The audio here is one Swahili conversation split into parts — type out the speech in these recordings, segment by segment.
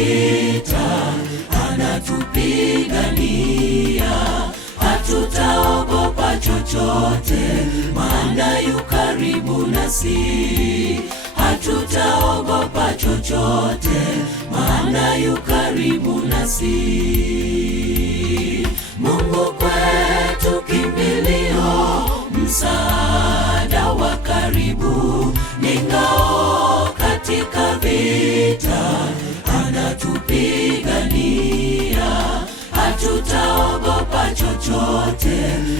vita, anatupigania. Hatutaogopa chochote, maana yu karibu nasi. Hatutaogopa chochote, maana yu karibu nasi. Mungu kwetu kimbilio, msaada wa karibu, ni ngao katika vita, anatupigania. Hatutaogopa chochote,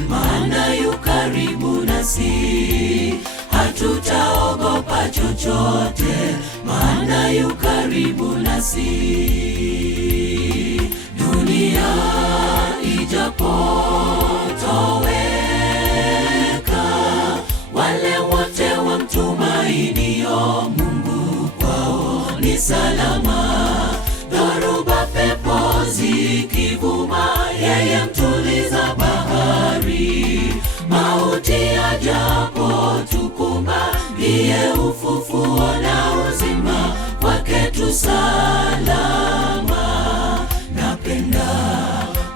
maana yu karibu nasi. Hatutaogopa chochote, maana yu karibu nasi. Dunia ijapotoweka, wale wote wamtumainio Mungu kwao ni salama. Dhoruba pepo zikivuma, yeye mtuliza bahari. Mauti yajapotukumba, ndiye ufufuo na uzima, kwake tu salama. Napenda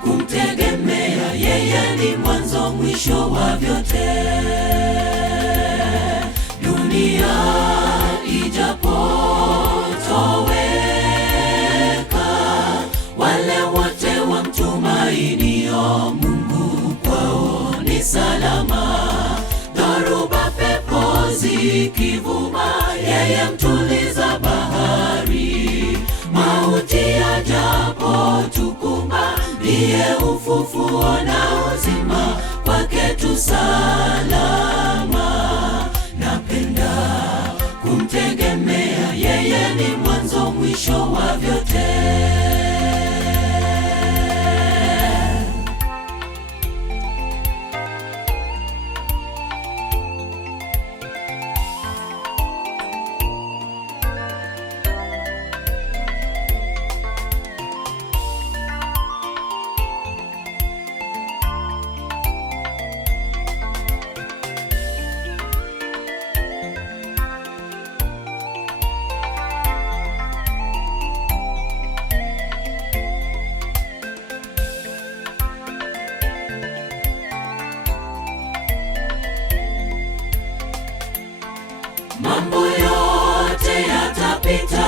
kumtegemea, yeye ni mwanzo mwisho wa vyote. Dunia ijapotoweka, wale wote wamtumainio Mungu kwao ni salama. Dhoruba pepo zikivuma, yeye mtuliza bahari. Mauti yajapotukumba, ndiye ufufuo na uzima, kwake tu salama. Napenda kumtegemea, yeye ni mwanzo mwisho wa vyote. Mambo yote yatapita,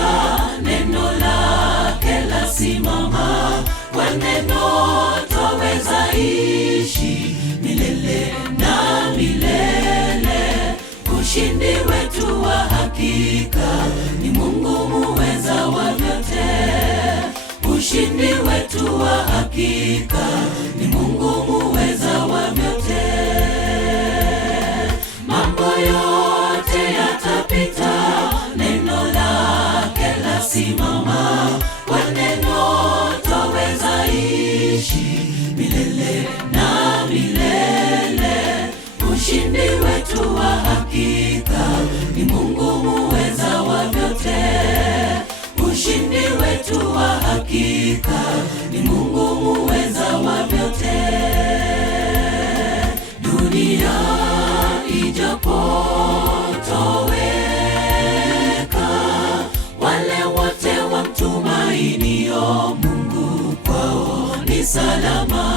neno lake lasimama. Kwa neno twaweza ishi milele na milele. Ushindi wetu wa hakika, ni Mungu muweza wa vyote. Ushindi wetu wa hakika, ni Mungu muweza wa vyote. Mambo yote yatapita, neno lake lasimama. Kwa neno twaweza ishi milele na milele. Ushindi wetu wa hakika, ni Mungu muweza wa vyote. Ushindi wetu wa hakika, ni Mungu muweza wa vyote. Dunia ijapotoweka, wale wote wamtumainio Mungu kwao ni salama.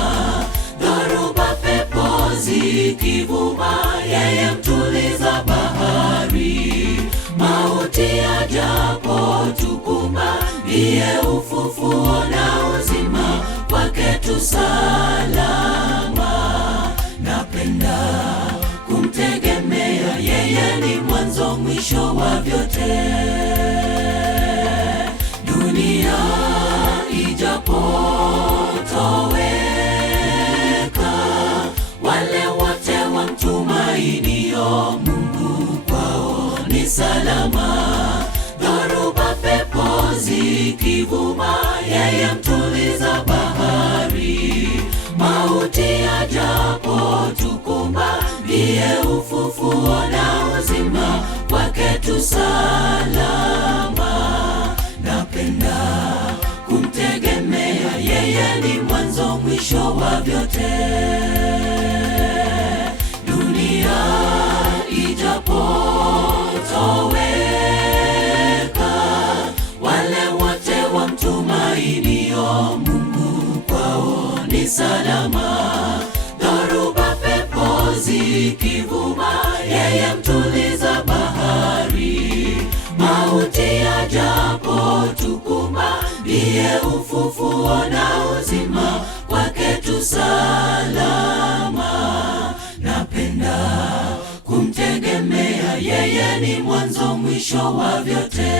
Dhoruba pepo zikivuma, yeye mtuliza bahari. Mauti yajapotukumba, ndiye ufufuo na uzima, kwake tu salama. Napenda kumtegemea, yeye ni mwanzo mwisho wa vyote. Dunia ijapotoweka, wale wote wamtumainio Mungu kwao ni salama. Dhoruba pepo zikivuma, yeye mtuliza bahari. Mauti yajapotukumba, ndiye ufufuo na uzima, kwake tu salama. Napenda kumtegemea, yeye ni mwanzo mwisho wa vyote. Dunia ijapotoweka, wale wote wamtu zikivuma, yeye mtuliza bahari. Mauti yajapo tukumba, ndiye ufufuo na uzima, kwake tu salama. Napenda kumtegemea, yeye ni mwanzo mwisho wa vyote.